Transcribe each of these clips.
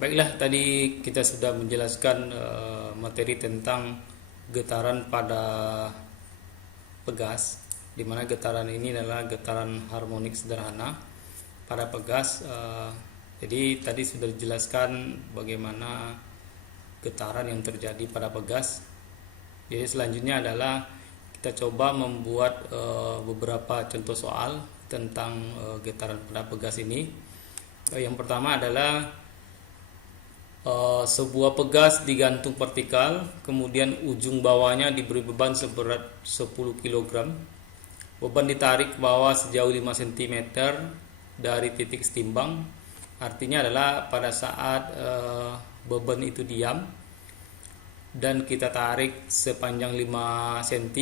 Baiklah, tadi kita sudah menjelaskan materi tentang getaran pada pegas, di mana getaran ini adalah getaran harmonik sederhana pada pegas. Jadi tadi sudah dijelaskan bagaimana getaran yang terjadi pada pegas. Jadi selanjutnya adalah kita coba membuat beberapa contoh soal tentang getaran pada pegas ini. Yang pertama adalah sebuah pegas digantung vertikal, kemudian ujung bawahnya diberi beban seberat 10 kg. Beban ditarik ke bawah sejauh 5 cm dari titik setimbang. Artinya adalah pada saat beban itu diam dan kita tarik sepanjang 5 cm,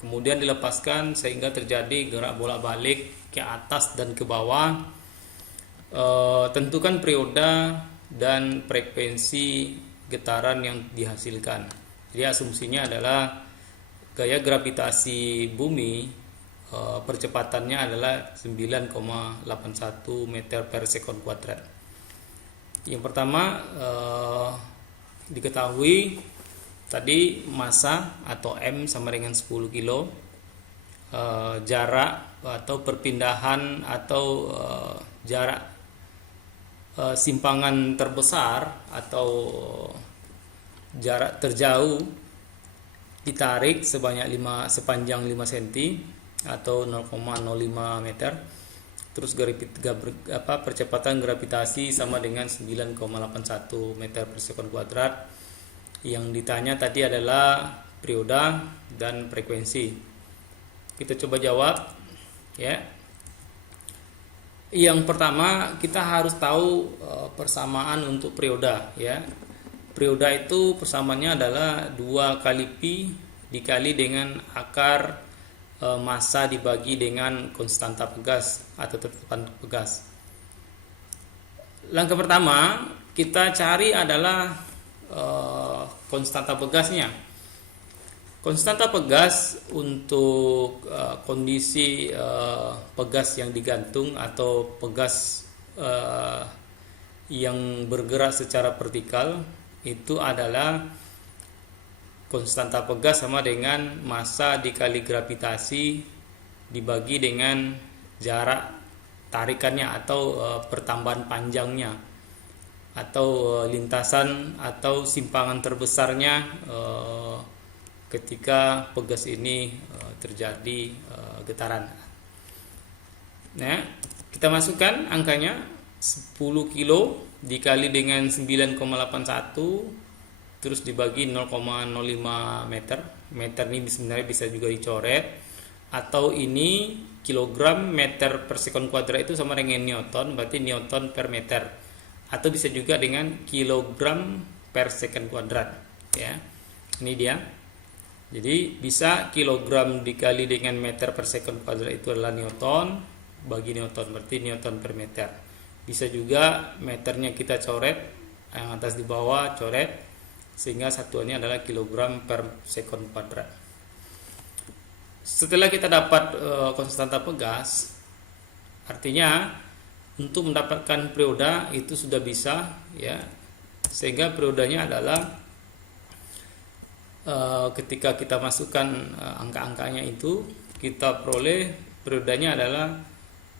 kemudian dilepaskan sehingga terjadi gerak bolak-balik ke atas dan ke bawah. Tentukan periode dan frekuensi getaran yang dihasilkan. Jadi asumsinya adalah gaya gravitasi bumi percepatannya adalah 9,81 meter per sekon kuadrat. Yang pertama diketahui tadi massa atau M sama dengan 10 kilo, jarak atau perpindahan atau jarak simpangan terbesar atau jarak terjauh ditarik sepanjang 5 cm atau 0,05 meter. Terus percepatan gravitasi sama dengan 9,81 meter per sekon kuadrat. Yang ditanya tadi adalah periode dan frekuensi. Kita coba jawab ya. Yang pertama kita harus tahu persamaan untuk periode ya. Periode itu persamaannya adalah 2 kali pi dikali dengan akar massa dibagi dengan konstanta pegas atau tetapan pegas. Langkah pertama kita cari adalah konstanta pegasnya. Konstanta pegas untuk kondisi pegas yang digantung atau pegas yang bergerak secara vertikal itu adalah konstanta pegas sama dengan massa dikali gravitasi dibagi dengan jarak tarikannya atau pertambahan panjangnya atau lintasan atau simpangan terbesarnya ketika pegas ini terjadi getaran. Nah, kita masukkan angkanya 10 kilo dikali dengan 9,81 terus dibagi 0,05 meter. Meter ini sebenarnya bisa juga dicoret, atau ini kilogram meter per sekon kuadrat itu sama dengan newton, berarti newton per meter, atau bisa juga dengan kilogram per sekon kuadrat ya. Ini dia. Jadi bisa kilogram dikali dengan meter per sekon kuadrat itu adalah newton bagi newton, berarti newton per meter. Bisa juga meternya kita coret, yang atas di bawah coret, sehingga satuannya adalah kilogram per sekon kuadrat. Setelah kita dapat konstanta pegas, artinya untuk mendapatkan periode itu sudah bisa ya, sehingga periodenya adalah ketika kita masukkan angka-angkanya itu kita peroleh periodenya adalah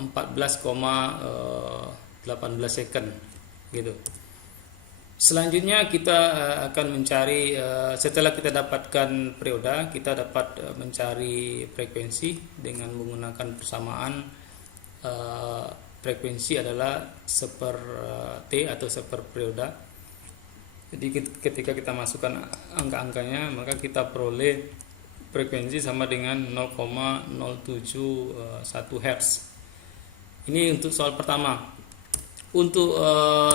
14,18 second gitu. Selanjutnya kita akan mencari, setelah kita dapatkan periode, kita dapat mencari frekuensi dengan menggunakan persamaan frekuensi adalah seper T atau seper periode. Jadi ketika kita masukkan angka-angkanya, maka kita peroleh frekuensi sama dengan 0,071 Hz. Ini untuk soal pertama. Untuk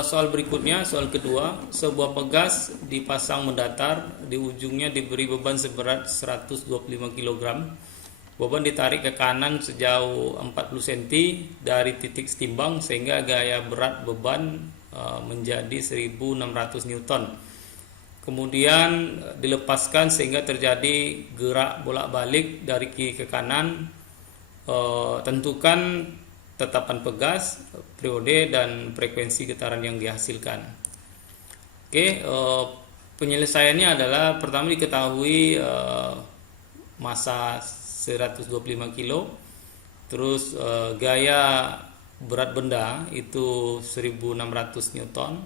soal berikutnya, soal kedua, sebuah pegas dipasang mendatar, di ujungnya diberi beban seberat 125 kg. Beban ditarik ke kanan sejauh 40 cm dari titik setimbang sehingga gaya berat beban menjadi 1600 Newton. Kemudian dilepaskan sehingga terjadi gerak bolak-balik dari kiri ke kanan. Tentukan tetapan pegas, periode dan frekuensi getaran yang dihasilkan. Oke, penyelesaiannya adalah pertama diketahui massa 125 kilo, terus gaya berat benda itu 1600 Newton,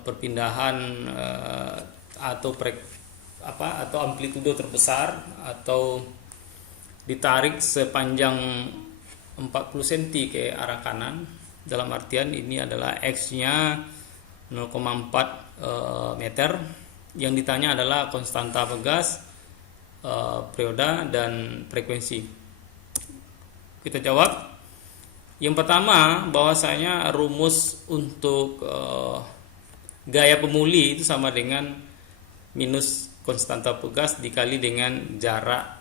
perpindahan atau amplitudo terbesar atau ditarik sepanjang 40 cm ke arah kanan, dalam artian ini adalah X-nya 0,4 meter. Yang ditanya adalah konstanta pegas, periode, dan frekuensi. Kita jawab. Yang pertama, bahwasanya rumus untuk gaya pemuli itu sama dengan minus konstanta pegas dikali dengan jarak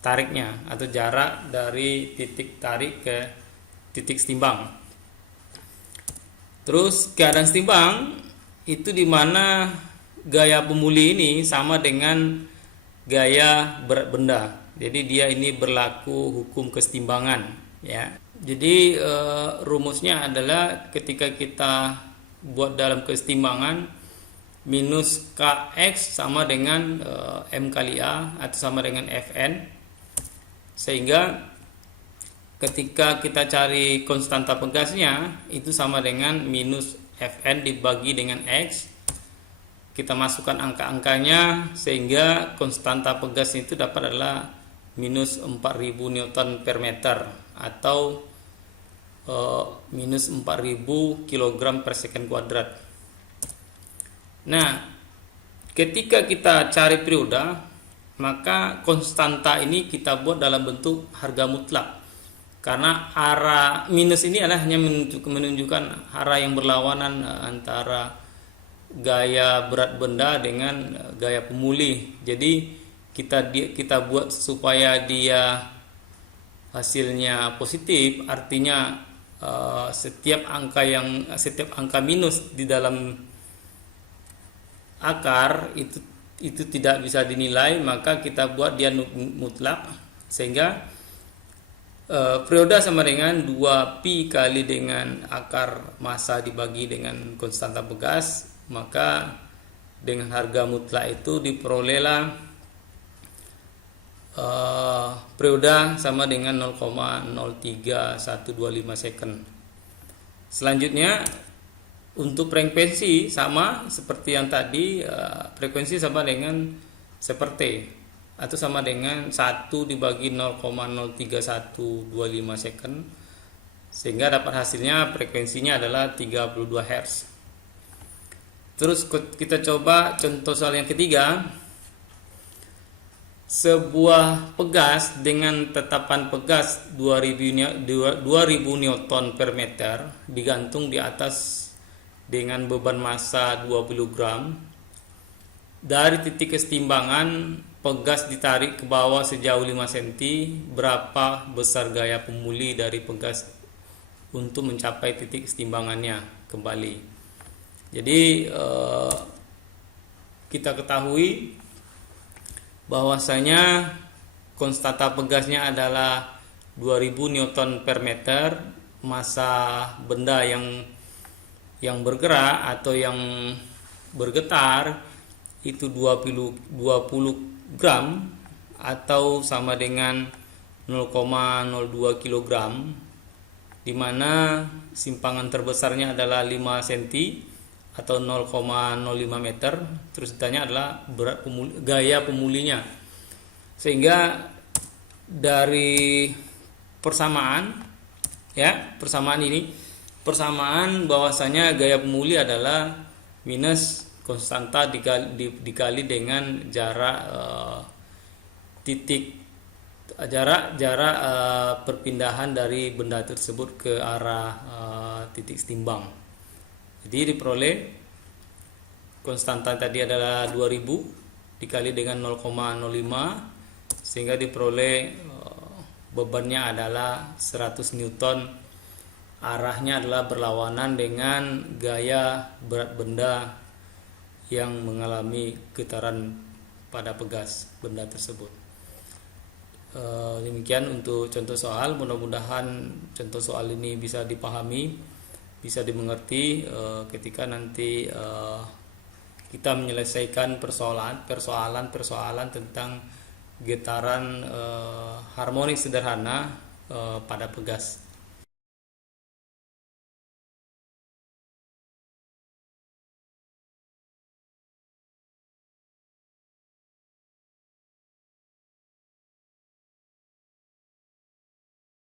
tariknya, atau jarak dari titik tarik ke titik setimbang. Terus keadaan setimbang itu dimana gaya pemuli ini sama dengan gaya berat benda. Jadi dia ini berlaku hukum kesetimbangan, ya. Jadi rumusnya adalah ketika kita buat dalam kesetimbangan, minus Kx sama dengan M kali A atau sama dengan Fn. Sehingga ketika kita cari konstanta pegasnya itu sama dengan minus Fn dibagi dengan X. Kita masukkan angka-angkanya sehingga konstanta pegas itu dapat adalah minus 4000 Newton per meter atau minus 4000 kg per second kuadrat. Nah, ketika kita cari periode, maka konstanta ini kita buat dalam bentuk harga mutlak, karena arah minus ini adalah hanya menunjukkan arah yang berlawanan antara gaya berat benda dengan gaya pemuli. Jadi kita buat supaya dia hasilnya positif, artinya setiap angka minus di dalam akar itu tidak bisa dinilai, maka kita buat dia mutlak, sehingga periode sama dengan 2pi kali dengan akar massa dibagi dengan konstanta pegas. Maka dengan harga mutlak itu diperolehlah periode sama dengan 0,03125 second. Selanjutnya untuk frekuensi sama seperti yang tadi, frekuensi sama dengan seperti atau sama dengan 1 dibagi 0,03125 second, sehingga dapat hasilnya frekuensinya adalah 32 Hz. Terus kita coba contoh soal yang ketiga. Sebuah pegas dengan tetapan pegas 2000 Newton per meter digantung di atas dengan beban massa 20 gram. Dari titik kesetimbangan, pegas ditarik ke bawah sejauh 5 cm. Berapa besar gaya pemuli dari pegas untuk mencapai titik kesetimbangannya kembali? Jadi kita ketahui bahwasanya konstanta pegasnya adalah 2000 Newton per meter. Massa benda yang bergerak atau yang bergetar itu 20 gram atau sama dengan 0,02 kg, di mana simpangan terbesarnya adalah 5 cm atau 0,05 meter. Terus ditanya adalah gaya pemulinya. Sehingga dari persamaan bahwasanya gaya pemuli adalah minus konstanta dikali dengan jarak perpindahan dari benda tersebut ke arah titik setimbang. Jadi diperoleh konstanta tadi adalah 2000 dikali dengan 0,05, sehingga diperoleh bebannya adalah 100 Newton. Arahnya adalah berlawanan dengan gaya berat benda yang mengalami getaran pada pegas benda tersebut. Demikian untuk contoh soal. Mudah-mudahan contoh soal ini bisa dipahami, bisa dimengerti ketika nanti kita menyelesaikan persoalan tentang getaran harmonik sederhana pada pegas.